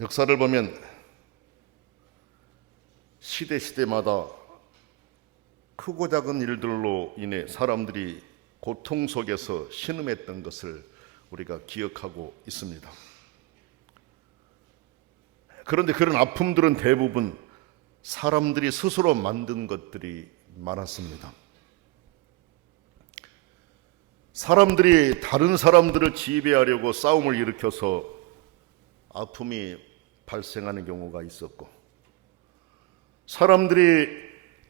역사를 보면 시대마다 크고 작은 일들로 인해 사람들이 고통 속에서 신음했던 것을 우리가 기억하고 있습니다. 그런데 그런 아픔들은 대부분 사람들이 스스로 만든 것들이 많았습니다. 사람들이 다른 사람들을 지배하려고 싸움을 일으켜서 아픔이 발생하는 경우가 있었고, 사람들이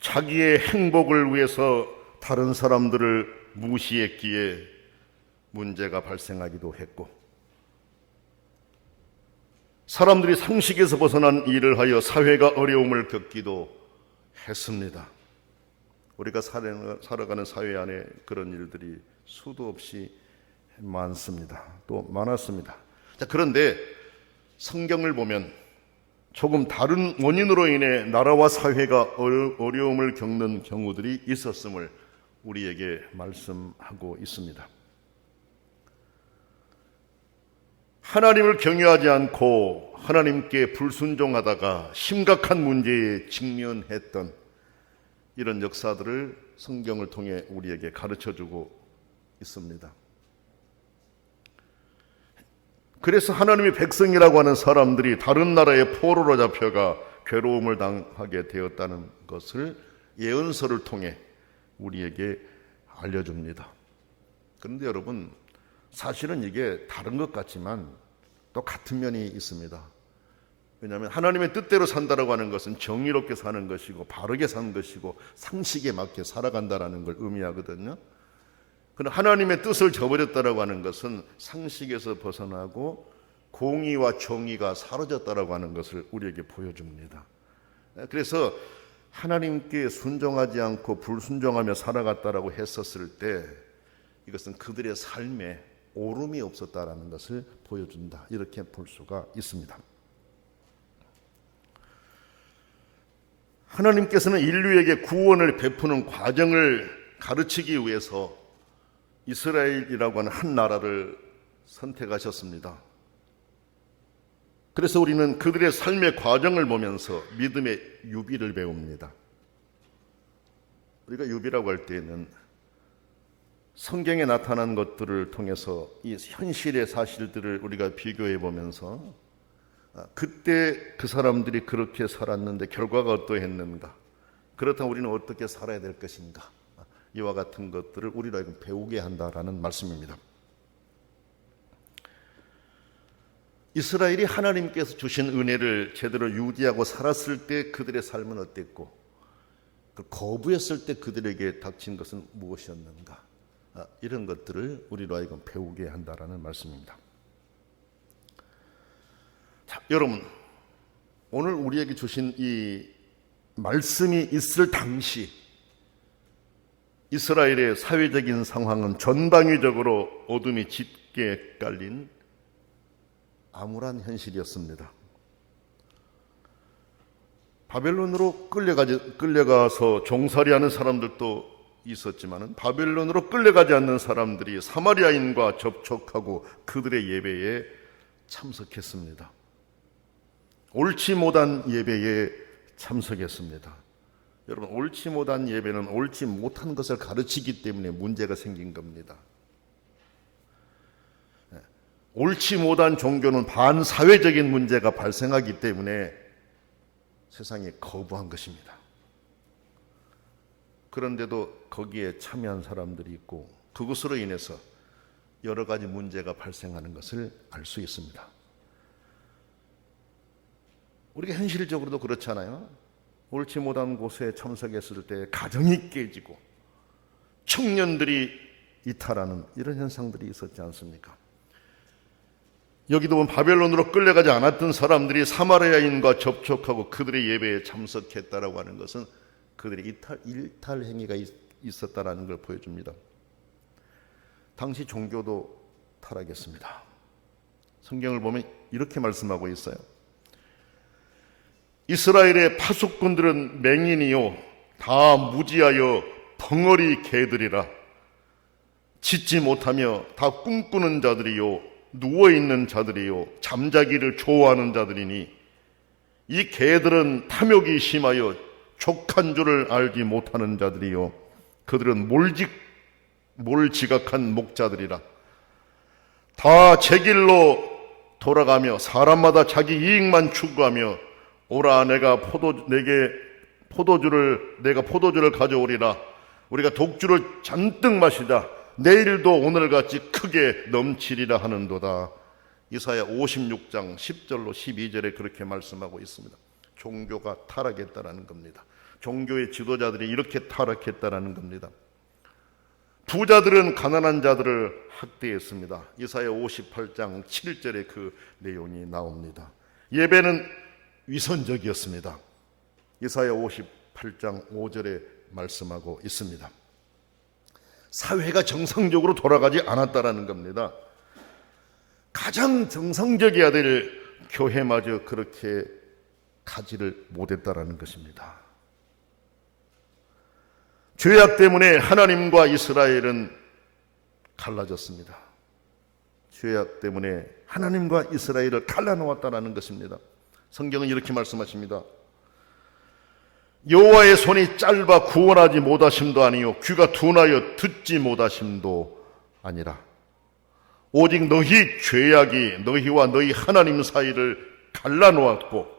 자기의 행복을 위해서 다른 사람들을 무시했기에 문제가 발생하기도 했고, 사람들이 상식에서 벗어난 일을 하여 사회가 어려움을 겪기도 했습니다. 우리가 살아가는 사회 안에 그런 일들이 수도 없이 많습니다. 또 많았습니다. 자, 그런데 성경을 보면 조금 다른 원인으로 인해 나라와 사회가 어려움을 겪는 경우들이 있었음을 우리에게 말씀하고 있습니다. 하나님을 경외하지 않고 하나님께 불순종하다가 심각한 문제에 직면했던 이런 역사들을 성경을 통해 우리에게 가르쳐주고 있습니다. 그래서 하나님의 백성이라고 하는 사람들이 다른 나라의 포로로 잡혀가 괴로움을 당하게 되었다는 것을 예언서를 통해 우리에게 알려줍니다. 그런데 여러분, 사실은 이게 다른 것 같지만 또 같은 면이 있습니다. 왜냐하면 하나님의 뜻대로 산다라고 하는 것은 정의롭게 사는 것이고 바르게 사는 것이고 상식에 맞게 살아간다라는 걸 의미하거든요. 그러나 하나님의 뜻을 저버렸다라고 하는 것은 상식에서 벗어나고 공의와 정의가 사라졌다라고 하는 것을 우리에게 보여줍니다. 그래서 하나님께 순종하지 않고 불순종하며 살아갔다라고 했었을 때 이것은 그들의 삶에 오름이 없었다라는 것을 보여준다, 이렇게 볼 수가 있습니다. 하나님께서는 인류에게 구원을 베푸는 과정을 가르치기 위해서 이스라엘이라고 하는 한 나라를 선택하셨습니다. 그래서 우리는 그들의 삶의 과정을 보면서 믿음의 유비를 배웁니다. 우리가 유비라고 할 때에는 성경에 나타난 것들을 통해서 이 현실의 사실들을 우리가 비교해 보면서 그때 그 사람들이 그렇게 살았는데 결과가 어떠했는가, 그렇다면 우리는 어떻게 살아야 될 것인가, 이와 같은 것들을 우리로 하여금 배우게 한다라는 말씀입니다. 이스라엘이 하나님께서 주신 은혜를 제대로 유지하고 살았을 때 그들의 삶은 어땠고, 그 거부했을 때 그들에게 닥친 것은 무엇이었는가, 이런 것들을 우리로 하여금 배우게 한다라는 말씀입니다. 자, 여러분, 오늘 우리에게 주신 이 말씀이 있을 당시 이스라엘의 사회적인 상황은 전방위적으로 어둠이 짙게 깔린 암울한 현실이었습니다. 바벨론으로 끌려가서 종살이하는 사람들도 있었지만 바벨론으로 끌려가지 않는 사람들이 사마리아인과 접촉하고 그들의 예배에 참석했습니다. 옳지 못한 예배에 참석했습니다. 여러분, 옳지 못한 예배는 옳지 못한 것을 가르치기 때문에 문제가 생긴 겁니다. 옳지 못한 종교는 반사회적인 문제가 발생하기 때문에 세상에 거부한 것입니다. 그런데도 거기에 참여한 사람들이 있고 그것으로 인해서 여러 가지 문제가 발생하는 것을 알 수 있습니다. 우리가 현실적으로도 그렇잖아요. 옳지 못한 곳에 참석했을 때 가정이 깨지고 청년들이 이탈하는 이런 현상들이 있었지 않습니까? 여기도 보면 바벨론으로 끌려가지 않았던 사람들이 사마리아인과 접촉하고 그들의 예배에 참석했다라고 하는 것은 그들의 일탈 행위가 있었다라는 걸 보여줍니다. 당시 종교도 타락했습니다. 성경을 보면 이렇게 말씀하고 있어요. 이스라엘의 파수꾼들은 맹인이요 다 무지하여 벙어리 개들이라. 짓지 못하며 다 꿈꾸는 자들이요 누워있는 자들이요 잠자기를 좋아하는 자들이니 이 개들은 탐욕이 심하여 족한 줄을 알지 못하는 자들이요 그들은 몰지각한 목자들이라. 다 제 길로 돌아가며 사람마다 자기 이익만 추구하며 오라 내가 포도주를 가져오리라. 우리가 독주를 잔뜩 마시자. 내일도 오늘같이 크게 넘치리라 하는도다. 이사야 56장 10절로 12절에 그렇게 말씀하고 있습니다. 종교가 타락했다라는 겁니다. 종교의 지도자들이 이렇게 타락했다라는 겁니다. 부자들은 가난한 자들을 학대했습니다. 이사야 58장 7절에 그 내용이 나옵니다. 예배는 위선적이었습니다. 이사야 58장 5절에 말씀하고 있습니다. 사회가 정상적으로 돌아가지 않았다라는 겁니다. 가장 정상적이어야 될 교회마저 그렇게 가지를 못했다라는 것입니다. 죄악 때문에 하나님과 이스라엘은 갈라졌습니다. 죄악 때문에 하나님과 이스라엘을 갈라놓았다라는 것입니다. 성경은 이렇게 말씀하십니다. 여호와의 손이 짧아 구원하지 못하심도 아니요 귀가 둔하여 듣지 못하심도 아니라 오직 너희 죄악이 너희와 너희 하나님 사이를 갈라놓았고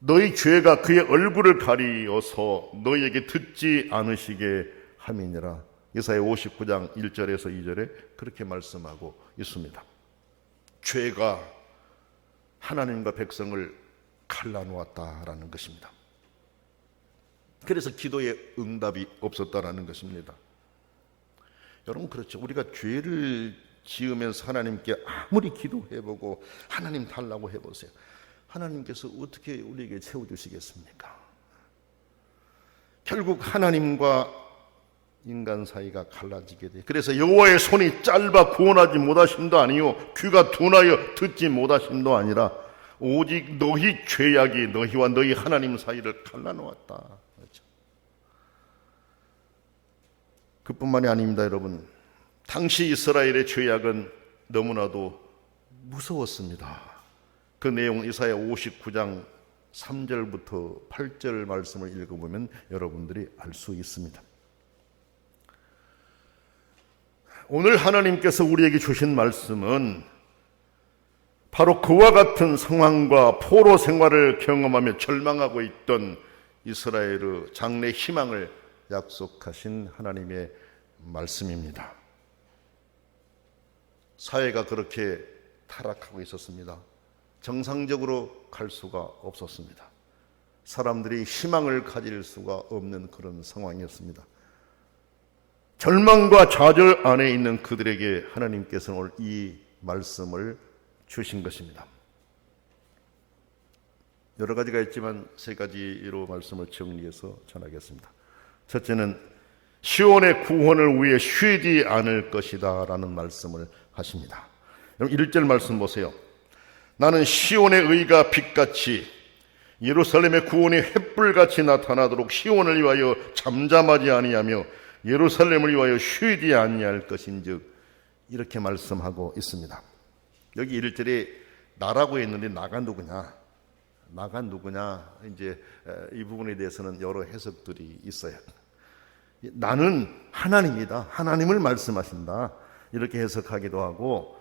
너희 죄가 그의 얼굴을 가리어서 너희에게 듣지 않으시게 함이니라. 이사야 59장 1절에서 2절에 그렇게 말씀하고 있습니다. 죄가 하나님과 백성을 갈라놓았다라는 것입니다. 그래서 기도에 응답이 없었다라는 것입니다. 여러분 그렇죠. 우리가 죄를 지으면서 하나님께 아무리 기도해보고 하나님 달라고 해보세요. 하나님께서 어떻게 우리에게 채워주시겠습니까? 결국 하나님과 인간 사이가 갈라지게 돼. 그래서 여호와의 손이 짧아 구원하지 못하심도 아니요 귀가 둔하여 듣지 못하심도 아니라 오직 너희 죄악이 너희와 너희 하나님 사이를 갈라놓았다. 그렇죠? 그뿐만이 아닙니다, 여러분. 당시 이스라엘의 죄악은 너무나도 무서웠습니다. 그 내용은 이사야 59장 3절부터 8절 말씀을 읽어보면 여러분들이 알 수 있습니다. 오늘 하나님께서 우리에게 주신 말씀은 바로 그와 같은 상황과 포로 생활을 경험하며 절망하고 있던 이스라엘의 장래 희망을 약속하신 하나님의 말씀입니다. 사회가 그렇게 타락하고 있었습니다. 정상적으로 갈 수가 없었습니다. 사람들이 희망을 가질 수가 없는 그런 상황이었습니다. 절망과 좌절 안에 있는 그들에게 하나님께서는 오늘 이 말씀을 주신 것입니다. 여러 가지가 있지만 세 가지로 말씀을 정리해서 전하겠습니다. 첫째는 시온의 구원을 위해 쉬지 않을 것이다 라는 말씀을 하십니다. 여러분 1절 말씀 보세요. 나는 시온의 의가 빛같이 예루살렘의 구원이 횃불같이 나타나도록 시온을 위하여 잠잠하지 아니하며 예루살렘을 위하여 쉬지 아니할 것인즉 이렇게 말씀하고 있습니다. 여기 1절에 나라고 했는데 나가 누구냐? 나가 누구냐? 이제 이 부분에 대해서는 여러 해석들이 있어요. 나는 하나님이다. 하나님을 말씀하신다. 이렇게 해석하기도 하고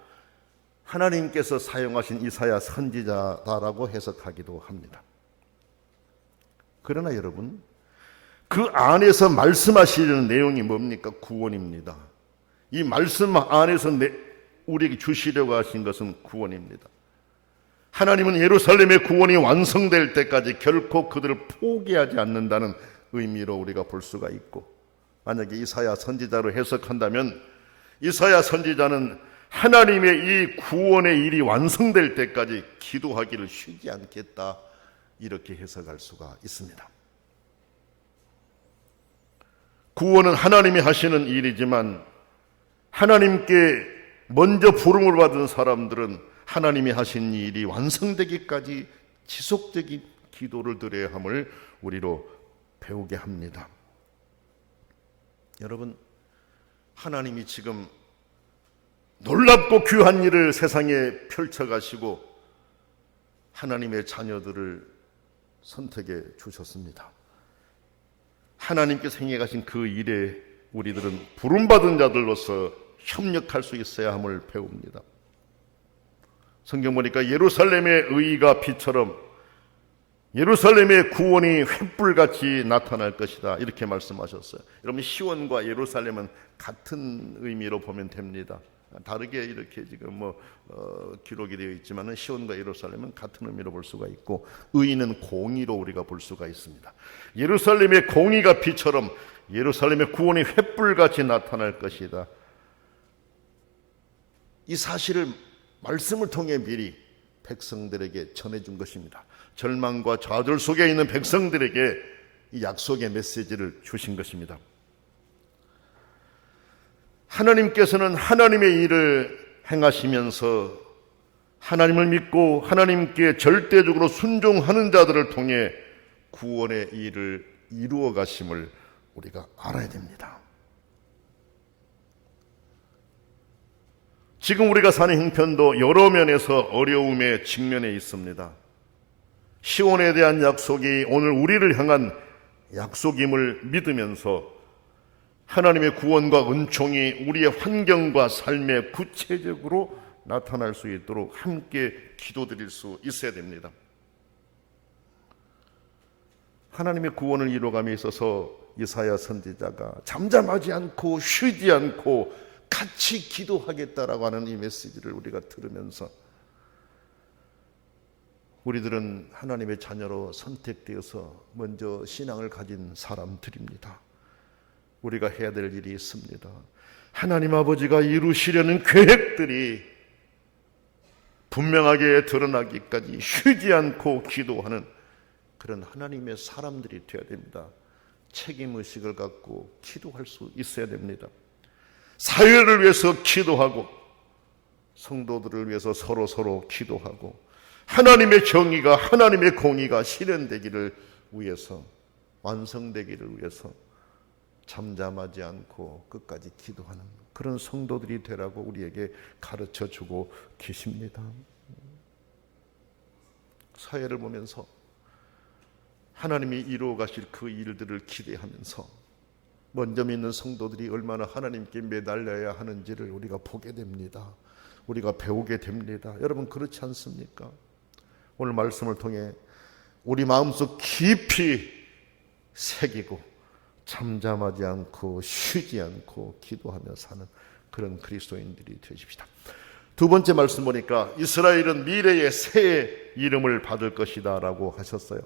하나님께서 사용하신 이사야 선지자다라고 해석하기도 합니다. 그러나 여러분, 그 안에서 말씀하시는 내용이 뭡니까? 구원입니다. 이 말씀 안에서 우리에게 주시려고 하신 것은 구원입니다. 하나님은 예루살렘의 구원이 완성될 때까지 결코 그들을 포기하지 않는다는 의미로 우리가 볼 수가 있고, 만약에 이사야 선지자로 해석한다면 이사야 선지자는 하나님의 이 구원의 일이 완성될 때까지 기도하기를 쉬지 않겠다, 이렇게 해석할 수가 있습니다. 구원은 하나님이 하시는 일이지만 하나님께 먼저 부름을 받은 사람들은 하나님이 하신 일이 완성되기까지 지속적인 기도를 드려야 함을 우리로 배우게 합니다. 여러분, 하나님이 지금 놀랍고 귀한 일을 세상에 펼쳐가시고 하나님의 자녀들을 선택해 주셨습니다. 하나님께서 행해 가신 그 일에 우리들은 부름받은 자들로서 협력할 수 있어야 함을 배웁니다. 성경 보니까 예루살렘의 의가 빛처럼 예루살렘의 구원이 횃불같이 나타날 것이다, 이렇게 말씀하셨어요. 여러분, 시온과 예루살렘은 같은 의미로 보면 됩니다. 다르게 이렇게 지금 기록이 되어 있지만은 시온과 예루살렘은 같은 의미로 볼 수가 있고, 의는 공의로 우리가 볼 수가 있습니다. 예루살렘의 공의가 빛처럼 예루살렘의 구원이 횃불같이 나타날 것이다. 이 사실을 말씀을 통해 미리 백성들에게 전해준 것입니다. 절망과 좌절 속에 있는 백성들에게 이 약속의 메시지를 주신 것입니다. 하나님께서는 하나님의 일을 행하시면서 하나님을 믿고 하나님께 절대적으로 순종하는 자들을 통해 구원의 일을 이루어 가심을 우리가 알아야 됩니다. 지금 우리가 사는 형편도 여러 면에서 어려움에 직면해 있습니다. 시온에 대한 약속이 오늘 우리를 향한 약속임을 믿으면서 하나님의 구원과 은총이 우리의 환경과 삶에 구체적으로 나타날 수 있도록 함께 기도드릴 수 있어야 됩니다. 하나님의 구원을 이루어감에 있어서 이사야 선지자가 잠잠하지 않고 쉬지 않고 같이 기도하겠다라고 하는 이 메시지를 우리가 들으면서 우리들은 하나님의 자녀로 선택되어서 먼저 신앙을 가진 사람들입니다. 우리가 해야 될 일이 있습니다. 하나님 아버지가 이루시려는 계획들이 분명하게 드러나기까지 쉬지 않고 기도하는 그런 하나님의 사람들이 되어야 됩니다. 책임의식을 갖고 기도할 수 있어야 됩니다. 사회를 위해서 기도하고 성도들을 위해서 서로 기도하고 하나님의 정의가, 하나님의 공의가 실현되기를 위해서, 완성되기를 위해서 잠잠하지 않고 끝까지 기도하는 그런 성도들이 되라고 우리에게 가르쳐주고 계십니다. 사회를 보면서 하나님이 이루어 가실 그 일들을 기대하면서 먼저 믿는 성도들이 얼마나 하나님께 매달려야 하는지를 우리가 보게 됩니다. 우리가 배우게 됩니다. 여러분, 그렇지 않습니까? 오늘 말씀을 통해 우리 마음속 깊이 새기고 잠잠하지 않고 쉬지 않고 기도하며 사는 그런 그리스도인들이 되십시다. 두 번째 말씀 보니까 이스라엘은 미래의 새 이름을 받을 것이다 라고 하셨어요.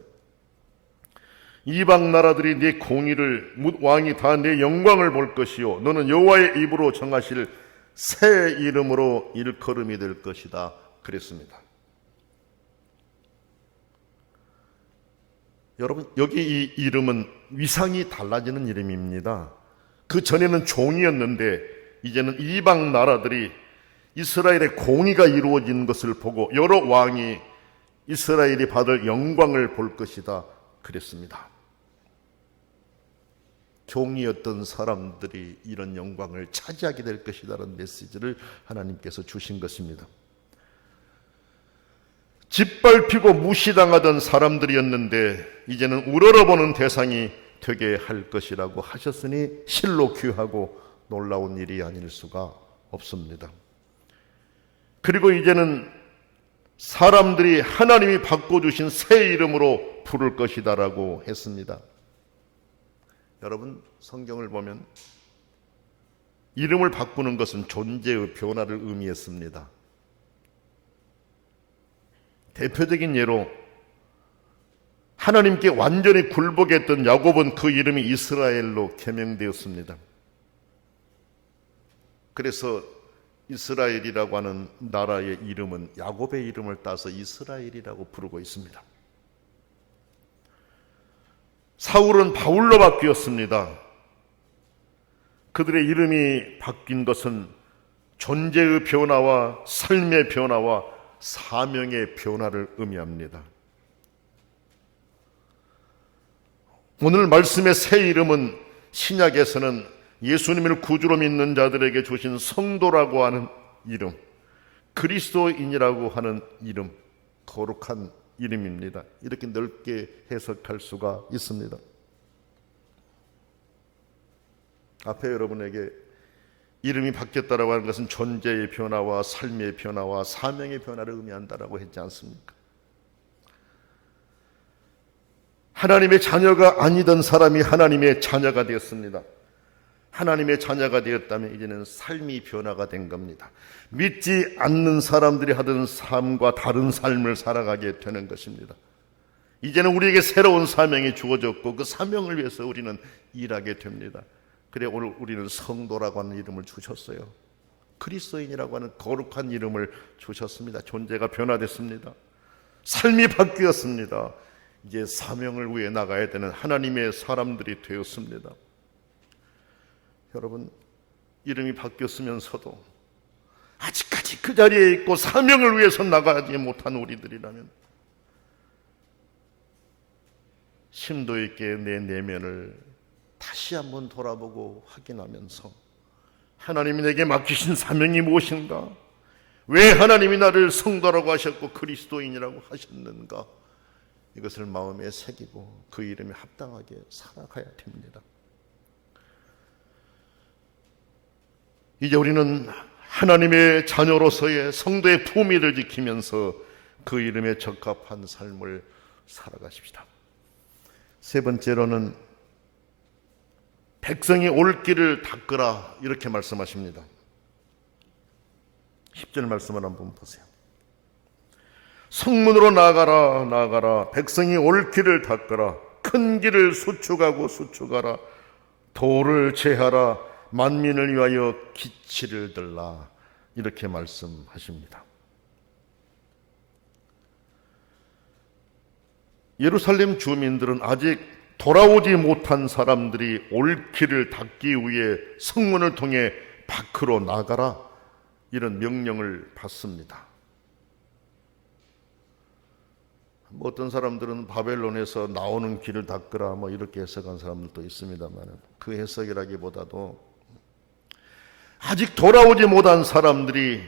이방 나라들이 네 공의를 묻 왕이 다 네 영광을 볼 것이요 너는 여호와의 입으로 정하실 새 이름으로 일컬음이 될 것이다 그랬습니다. 여러분, 여기 이 이름은 위상이 달라지는 이름입니다. 그 전에는 종이었는데 이제는 이방 나라들이 이스라엘의 공의가 이루어지는 것을 보고 여러 왕이 이스라엘이 받을 영광을 볼 것이다 그랬습니다. 종이었던 사람들이 이런 영광을 차지하게 될 것이라는 메시지를 하나님께서 주신 것입니다. 짓밟히고 무시당하던 사람들이었는데 이제는 우러러보는 대상이 되게 할 것이라고 하셨으니 실로 귀하고 놀라운 일이 아닐 수가 없습니다. 그리고 이제는 사람들이 하나님이 바꿔주신 새 이름으로 부를 것이다라고 했습니다. 여러분, 성경을 보면 이름을 바꾸는 것은 존재의 변화를 의미했습니다. 대표적인 예로 하나님께 완전히 굴복했던 야곱은 그 이름이 이스라엘로 개명되었습니다. 그래서 이스라엘이라고 하는 나라의 이름은 야곱의 이름을 따서 이스라엘이라고 부르고 있습니다. 사울은 바울로 바뀌었습니다. 그들의 이름이 바뀐 것은 존재의 변화와 삶의 변화와 사명의 변화를 의미합니다. 오늘 말씀의 새 이름은 신약에서는 예수님을 구주로 믿는 자들에게 주신 성도라고 하는 이름, 그리스도인이라고 하는 이름, 거룩한 이름입니다. 이렇게 넓게 해석할 수가 있습니다. 앞에 여러분에게 이름이 바뀌었다라고 하는 것은 존재의 변화와 삶의 변화와 사명의 변화를 의미한다라고 했지 않습니까? 하나님의 자녀가 아니던 사람이 하나님의 자녀가 되었습니다. 하나님의 자녀가 되었다면 이제는 삶이 변화가 된 겁니다. 믿지 않는 사람들이 하던 삶과 다른 삶을 살아가게 되는 것입니다. 이제는 우리에게 새로운 사명이 주어졌고 그 사명을 위해서 우리는 일하게 됩니다. 그래 오늘 우리는 성도라고 하는 이름을 주셨어요. 그리스도인이라고 하는 거룩한 이름을 주셨습니다. 존재가 변화됐습니다. 삶이 바뀌었습니다. 이제 사명을 위해 나가야 되는 하나님의 사람들이 되었습니다. 여러분, 이름이 바뀌었으면서도 아직까지 그 자리에 있고 사명을 위해서 나가지 못한 우리들이라면 심도 있게 내 내면을 다시 한번 돌아보고 확인하면서 하나님이 내게 맡기신 사명이 무엇인가? 왜 하나님이 나를 성도라고 하셨고 그리스도인이라고 하셨는가? 이것을 마음에 새기고 그 이름에 합당하게 살아가야 됩니다. 이제 우리는 하나님의 자녀로서의 성도의 품위를 지키면서 그 이름에 적합한 삶을 살아가십시다. 세 번째로는 백성이 올 길을 닦으라 이렇게 말씀하십니다. 10절 말씀을 한번 보세요. 성문으로 나아가라 나아가라 백성이 올 길을 닦으라 큰 길을 수축하고 수축하라 도를 제하라 만민을 위하여 기치를 들라 이렇게 말씀하십니다. 예루살렘 주민들은 아직 돌아오지 못한 사람들이 올 길을 닦기 위해 성문을 통해 밖으로 나가라 이런 명령을 받습니다. 어떤 사람들은 바벨론에서 나오는 길을 닦으라 이렇게 해석한 사람들도 있습니다만 그 해석이라기보다도 아직 돌아오지 못한 사람들이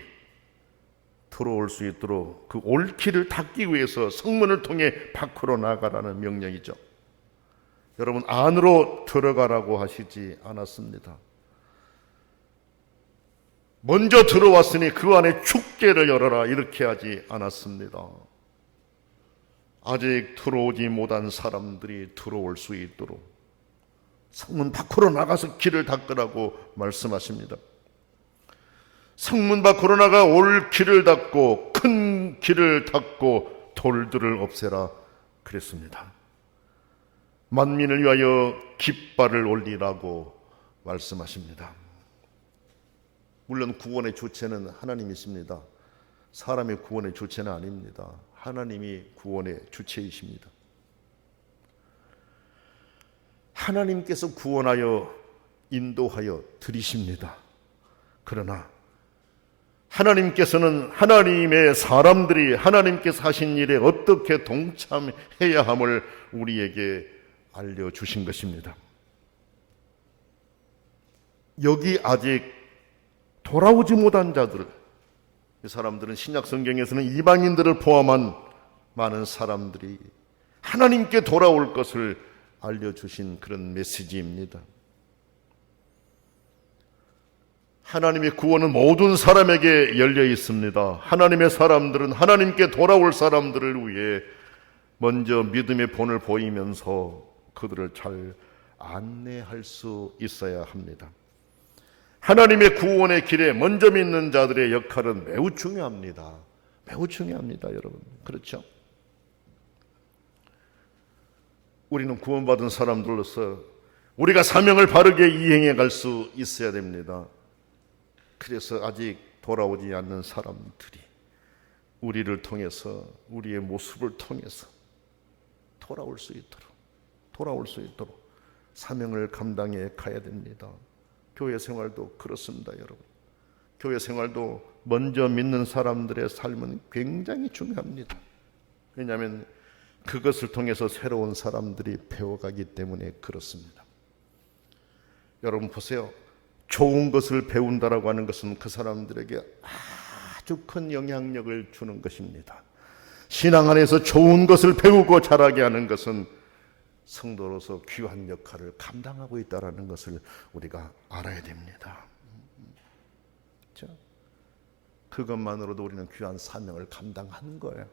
들어올 수 있도록 그 올 길을 닦기 위해서 성문을 통해 밖으로 나가라는 명령이죠. 여러분, 안으로 들어가라고 하시지 않았습니다. 먼저 들어왔으니 그 안에 축제를 열어라 이렇게 하지 않았습니다. 아직 들어오지 못한 사람들이 들어올 수 있도록 성문 밖으로 나가서 길을 닦으라고 말씀하십니다. 성문 밖으로 나가 올 길을 닦고 큰 길을 닦고 돌들을 없애라 그랬습니다. 만민을 위하여 깃발을 올리라고 말씀하십니다. 물론 구원의 주체는 하나님이십니다. 사람의 구원의 주체는 아닙니다. 하나님이 구원의 주체이십니다. 하나님께서 구원하여 인도하여 드리십니다. 그러나 하나님께서는 하나님의 사람들이 하나님께서 하신 일에 어떻게 동참해야 함을 우리에게 알려주신 것입니다. 여기 아직 돌아오지 못한 자들, 이 사람들은 신약 성경에서는 이방인들을 포함한 많은 사람들이 하나님께 돌아올 것을 알려주신 그런 메시지입니다. 하나님의 구원은 모든 사람에게 열려 있습니다. 하나님의 사람들은 하나님께 돌아올 사람들을 위해 먼저 믿음의 본을 보이면서 그들을 잘 안내할 수 있어야 합니다. 하나님의 구원의 길에 먼저 믿는 자들의 역할은 매우 중요합니다. 매우 중요합니다, 여러분. 그렇죠? 우리는 구원받은 사람들로서 우리가 사명을 바르게 이행해 갈 수 있어야 됩니다. 그래서 아직 돌아오지 않는 사람들이 우리를 통해서 우리의 모습을 통해서 돌아올 수 있도록 사명을 감당해 가야 됩니다. 교회 생활도 그렇습니다, 여러분. 교회 생활도 먼저 믿는 사람들의 삶은 굉장히 중요합니다. 왜냐하면 그것을 통해서 새로운 사람들이 배워가기 때문에 그렇습니다. 여러분 보세요. 좋은 것을 배운다라고 하는 것은 그 사람들에게 아주 큰 영향력을 주는 것입니다. 신앙 안에서 좋은 것을 배우고 자라게 하는 것은 성도로서 귀한 역할을 감당하고 있다는 것을 우리가 알아야 됩니다. 그렇죠? 그것만으로도 우리는 귀한 사명을 감당하는 거예요.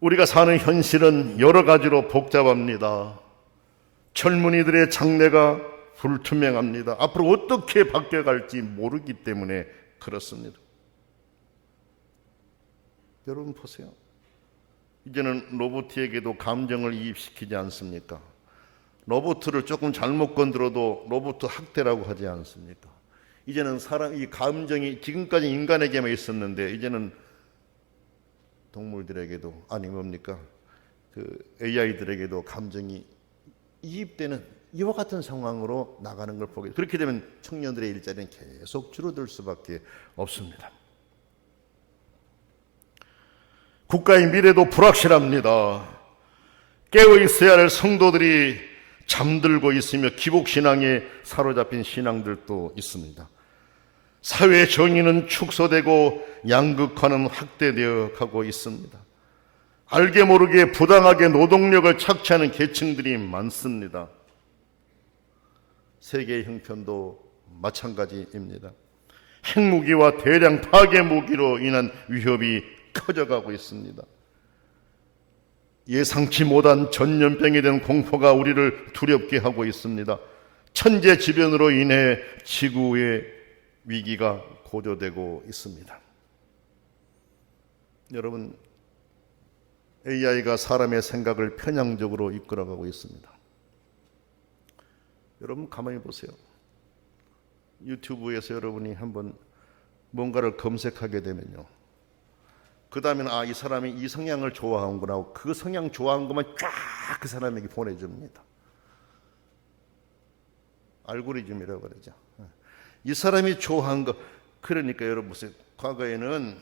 우리가 사는 현실은 여러 가지로 복잡합니다. 젊은이들의 장래가 불투명합니다. 앞으로 어떻게 바뀌어갈지 모르기 때문에 그렇습니다. 여러분 보세요. 이제는 로봇에게도 감정을 이입시키지 않습니까? 로봇을 조금 잘못 건드려도 로봇 학대라고 하지 않습니까? 이제는 이 감정이 지금까지 인간에게만 있었는데 이제는 동물들에게도 아니 뭡니까? AI들에게도 감정이 이입되는 이와 같은 상황으로 나가는 걸 보게. 그렇게 되면 청년들의 일자리는 계속 줄어들 수밖에 없습니다. 국가의 미래도 불확실합니다. 깨어 있어야 할 성도들이 잠들고 있으며 기복신앙에 사로잡힌 신앙들도 있습니다. 사회의 정의는 축소되고 양극화는 확대되어 가고 있습니다. 알게 모르게 부당하게 노동력을 착취하는 계층들이 많습니다. 세계의 형편도 마찬가지입니다. 핵무기와 대량 파괴 무기로 인한 위협이 커져가고 있습니다. 예상치 못한 전염병에 대한 공포가 우리를 두렵게 하고 있습니다. 천재지변으로 인해 지구의 위기가 고조되고 있습니다. 여러분, AI가 사람의 생각을 편향적으로 이끌어가고 있습니다. 여러분 가만히 보세요. 유튜브에서 여러분이 한번 뭔가를 검색하게 되면요, 그 다음에는 이 사람이 이 성향을 좋아하는구나 하고 그 성향 좋아하는 것만 쫙 그 사람에게 보내줍니다. 알고리즘이라고 그러죠. 이 사람이 좋아한 거. 그러니까 여러분 보세요. 과거에는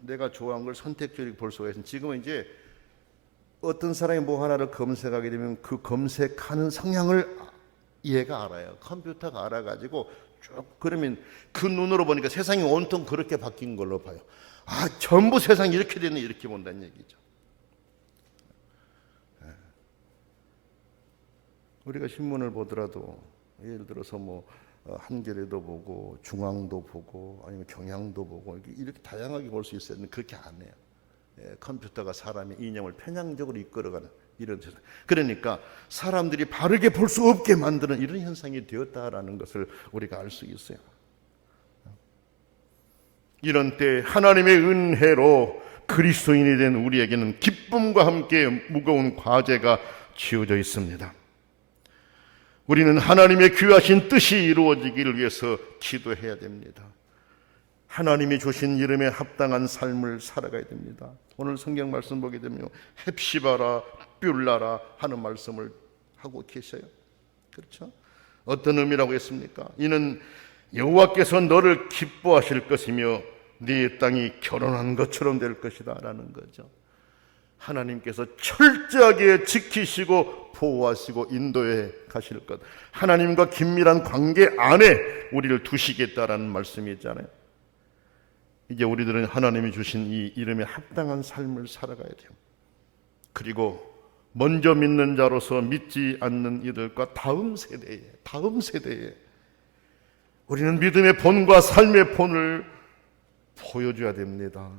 내가 좋아한 걸 선택적으로 볼 수가 있습니다. 지금은 이제 어떤 사람이 뭐 하나를 검색하게 되면 그 검색하는 성향을 얘가 알아요. 컴퓨터가 알아가지고 쭉 그러면 그 눈으로 보니까 세상이 온통 그렇게 바뀐 걸로 봐요. 전부 세상이 이렇게 되네, 이렇게 본다는 얘기죠. 우리가 신문을 보더라도 예를 들어서 뭐 한겨레도 보고 중앙도 보고 아니면 경향도 보고 이렇게 다양하게 볼 수 있어요. 그렇게 안 해요. 컴퓨터가 사람의 이념을 편향적으로 이끌어가는 이런 세상. 그러니까 사람들이 바르게 볼 수 없게 만드는 이런 현상이 되었다라는 것을 우리가 알 수 있어요. 이런 때 하나님의 은혜로 그리스도인이 된 우리에게는 기쁨과 함께 무거운 과제가 지어져 있습니다. 우리는 하나님의 귀하신 뜻이 이루어지기를 위해서 기도해야 됩니다. 하나님이 주신 이름에 합당한 삶을 살아가야 됩니다. 오늘 성경 말씀 보게 되면 헵시바라 뷸라라 하는 말씀을 하고 계셔요. 그렇죠? 어떤 의미라고 했습니까? 이는 여호와께서 너를 기뻐하실 것이며 네 땅이 결혼한 것처럼 될 것이다 라는 거죠. 하나님께서 철저하게 지키시고 보호하시고 인도해 가실 것, 하나님과 긴밀한 관계 안에 우리를 두시겠다라는 말씀이 있잖아요. 이제 우리들은 하나님이 주신 이 이름에 합당한 삶을 살아가야 돼요. 그리고 먼저 믿는 자로서 믿지 않는 이들과 다음 세대에 우리는 믿음의 본과 삶의 본을 보여줘야 됩니다.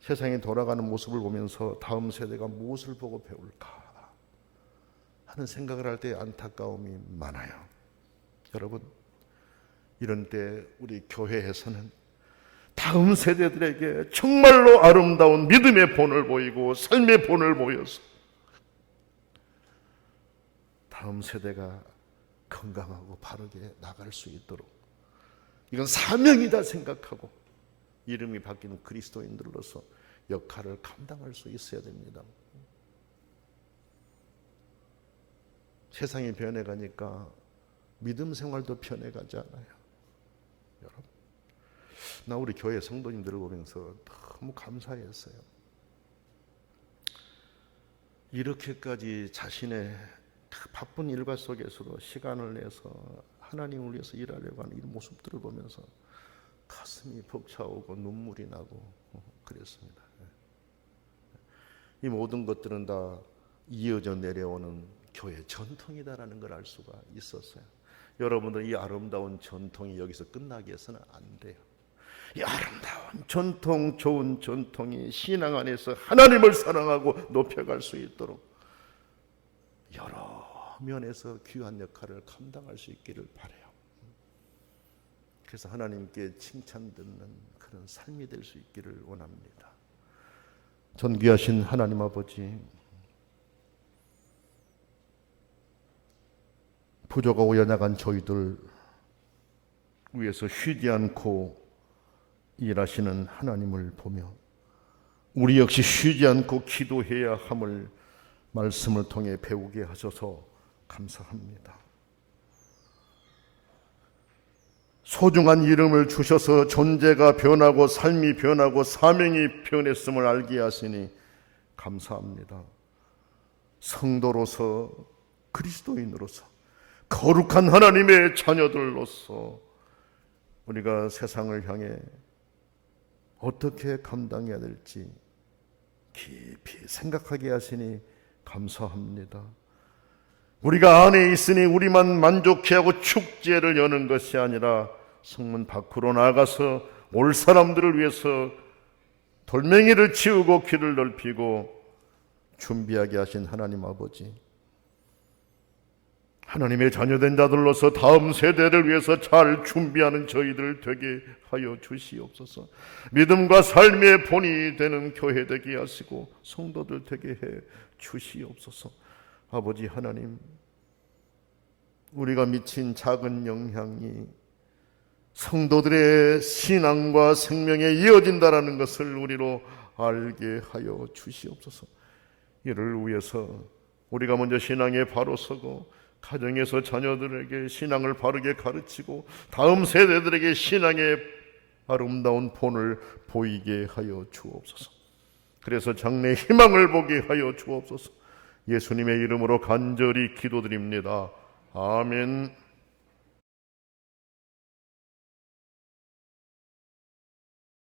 세상이 돌아가는 모습을 보면서 다음 세대가 무엇을 보고 배울까 하는 생각을 할 때 안타까움이 많아요. 여러분, 이런 때 우리 교회에서는 다음 세대들에게 정말로 아름다운 믿음의 본을 보이고 삶의 본을 보여서 다음 세대가 건강하고 바르게 나갈 수 있도록, 이건 사명이다 생각하고 이름이 바뀌는 그리스도인들로서 역할을 감당할 수 있어야 됩니다. 세상이 변해가니까 믿음 생활도 변해가지 않아요. 여러분, 나 우리 교회 성도님들을 보면서 너무 감사했어요. 이렇게까지 자신의 그 바쁜 일과 속에서도 시간을 내서 하나님을 위해서 일하려고 하는 이 모습들을 보면서 가슴이 벅차오고 눈물이 나고 그랬습니다. 이 모든 것들은 다 이어져 내려오는 교회 전통이다라는 걸 알 수가 있었어요. 여러분들 이 아름다운 전통이 여기서 끝나게 해서는 안 돼요. 이 아름다운 전통, 좋은 전통이 신앙 안에서 하나님을 사랑하고 높여갈 수 있도록 여러 면에서 귀한 역할을 감당할 수 있기를 바라요. 그래서 하나님께 칭찬 듣는 그런 삶이 될 수 있기를 원합니다. 존귀하신 하나님 아버지, 부족하고 연약한 저희들 위해서 쉬지 않고 일하시는 하나님을 보며 우리 역시 쉬지 않고 기도해야 함을 말씀을 통해 배우게 하셔서 감사합니다. 소중한 이름을 주셔서 존재가 변하고 삶이 변하고 사명이 변했음을 알게 하시니 감사합니다. 성도로서, 그리스도인으로서, 거룩한 하나님의 자녀들로서 우리가 세상을 향해 어떻게 감당해야 될지 깊이 생각하게 하시니 감사합니다. 우리가 안에 있으니 우리만 만족해하고 축제를 여는 것이 아니라 성문 밖으로 나가서 올 사람들을 위해서 돌멩이를 치우고 길을 넓히고 준비하게 하신 하나님 아버지, 하나님의 자녀된 자들로서 다음 세대를 위해서 잘 준비하는 저희들 되게 하여 주시옵소서. 믿음과 삶의 본이 되는 교회 되게 하시고 성도들 되게 해 주시옵소서. 아버지 하나님, 우리가 미친 작은 영향이 성도들의 신앙과 생명에 이어진다라는 것을 우리로 알게 하여 주시옵소서. 이를 위해서 우리가 먼저 신앙에 바로 서고 가정에서 자녀들에게 신앙을 바르게 가르치고 다음 세대들에게 신앙의 아름다운 본을 보이게 하여 주옵소서. 그래서 장래의 희망을 보게 하여 주옵소서. 예수님의 이름으로 간절히 기도드립니다. 아멘.